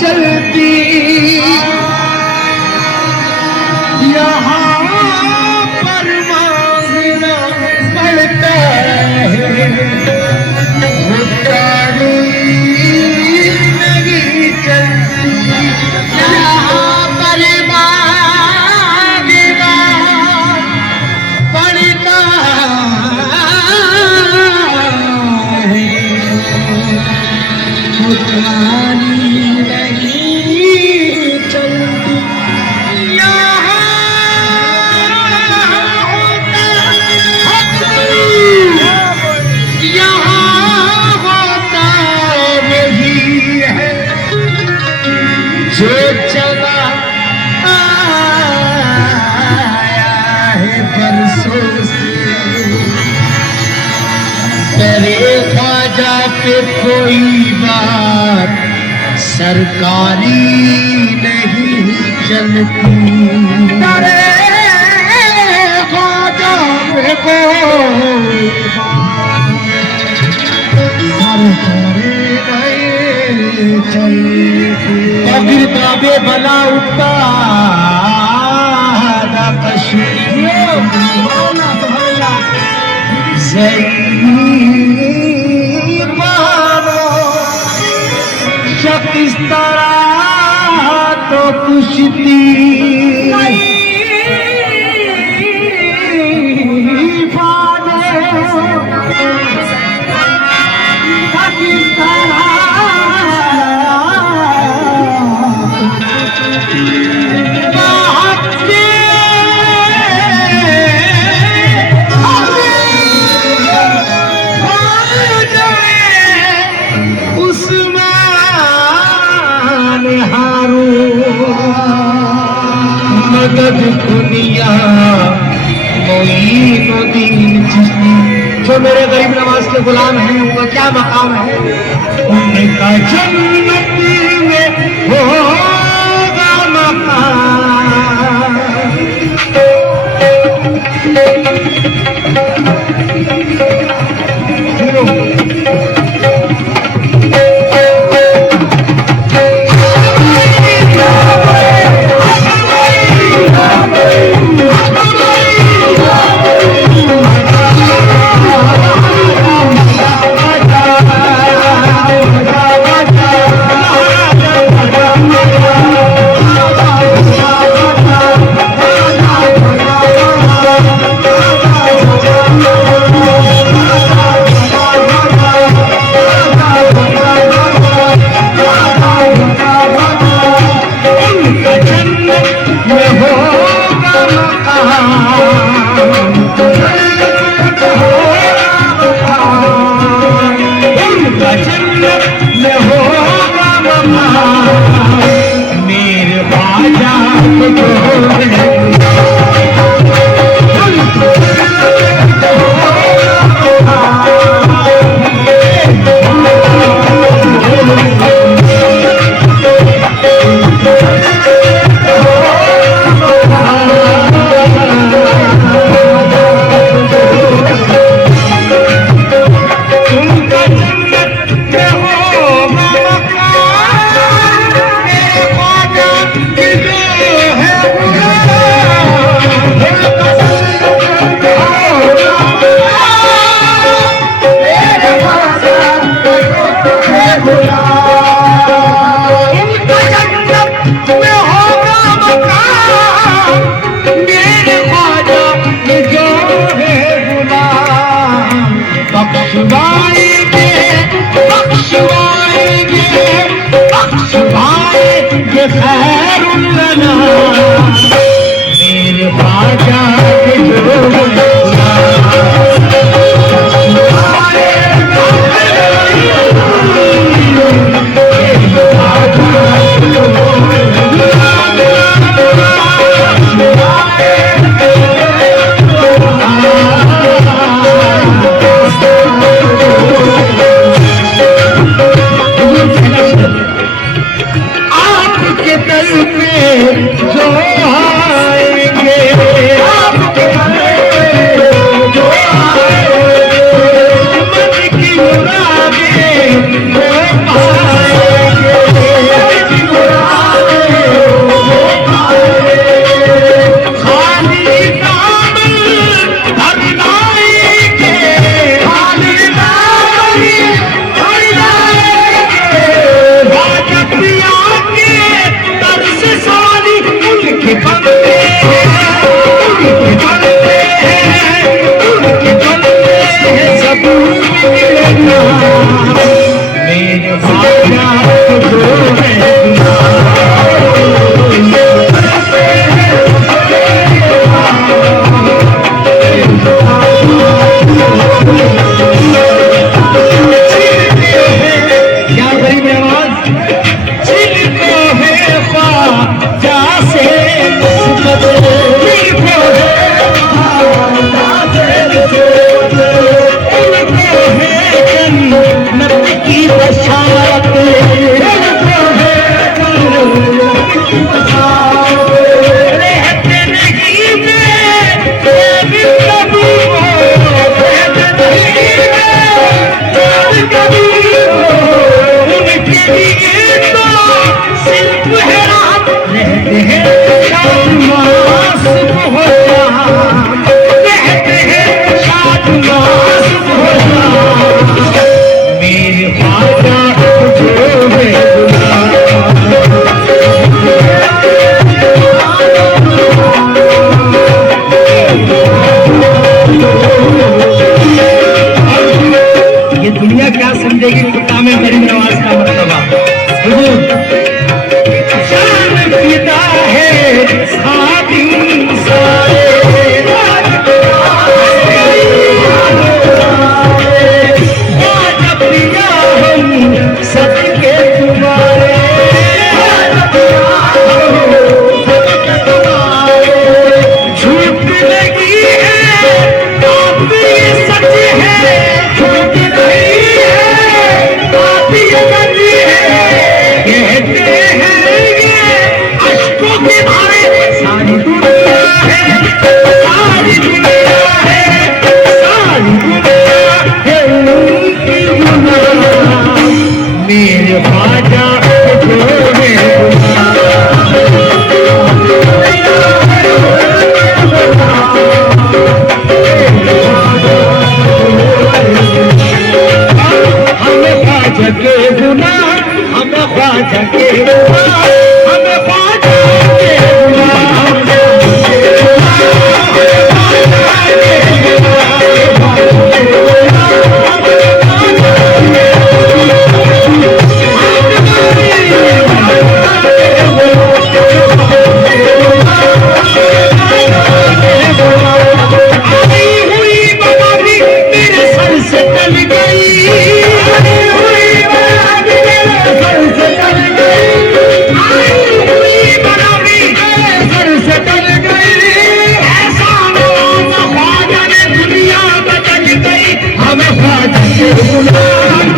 चलती यहाँ पर मांगना पड़ता है, वो गाड़ी नहीं चलती यहाँ पर मांगना पड़ता है, वो गाड़ी नहीं चलती जो चला आया है बरसों से, तेरे ख्वाजा पे कोई बात सरकारी नहीं चलती, तेरे ख्वाजा पे कोई बात सरकारी नहीं चलती। गिरदाबे भला उठता किस तरह तो कुश्ती मदद दुनिया मोईनुद्दीन चिश्ती, जो मेरे गरीब नवाज के गुलाम हैं, उनका क्या मकाम है? उनका जन्नत में होगा मकाम। जो आएंगे आपके ये तो सिर्फ है राम, रहते हैं शादमाश हो जाम, रहते हैं शादमाश हो जाम, मेरे ख्वाजा जो है गुलाम। ये दुनिया क्या समझेगी खुदा में गरीब नवाज का मरतबा। हुजूर शान पिता है सादिम सारे, ख्वाजा प्रिया हम सबके तुम्हारे, झूठ लगी है आप ये सच है, झूठ नहीं है आप ये सच है, कहते हैं ये अश्कों के धारे, सारी दुनिया है, सारी दुनिया है, सारी दुनिया है उनकी गुलाम, मेरे ख्वाजा जो है हमें ख्वाजा के गुलाम, हमें ख्वाजा के गुलाम, हमें ख्वाजा के गुलाम, आई हुई बगारी मेरे सर से टल गई, आई हुई बगारी मेरे सर से टल गई, आई हुई बगारी मेरे सर से टल गई, ऐसा नाम ख्वाजा ने दुनिया बदल गई, हमें ख्वाजा के गुलाम,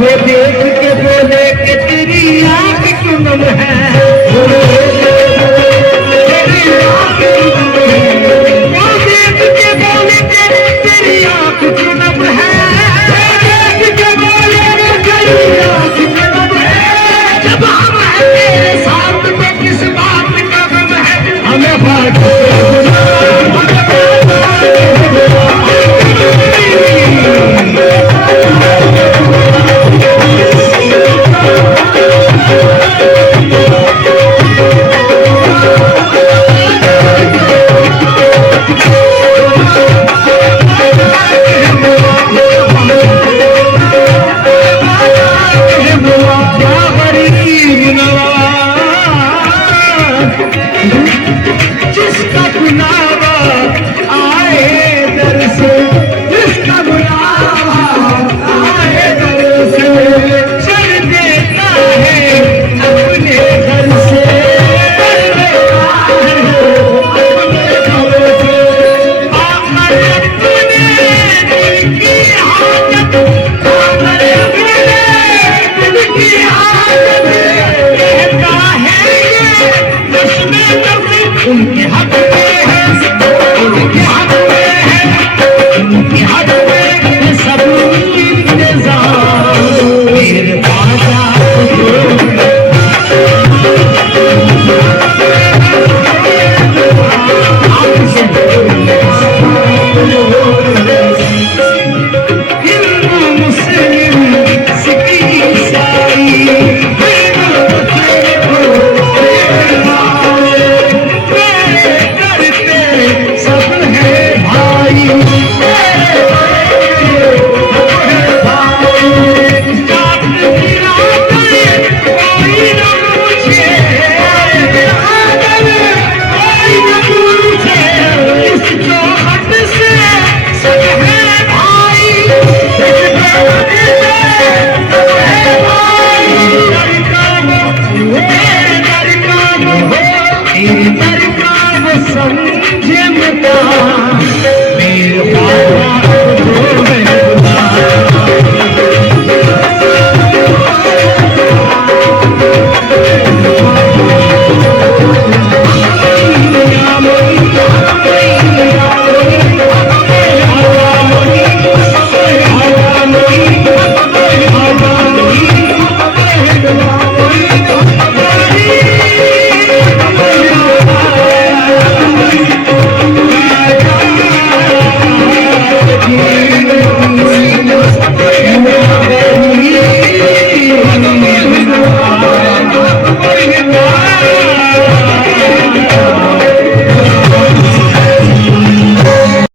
वो देख के बोले कि तेरी आंख क्यों नम है, वो देख के बोले तेरी आंख क्यों नम है, देख के बोले तेरी आंख क्यों नम है, जब हम हैं तेरे साथ में किस बात का गम है, हमें बात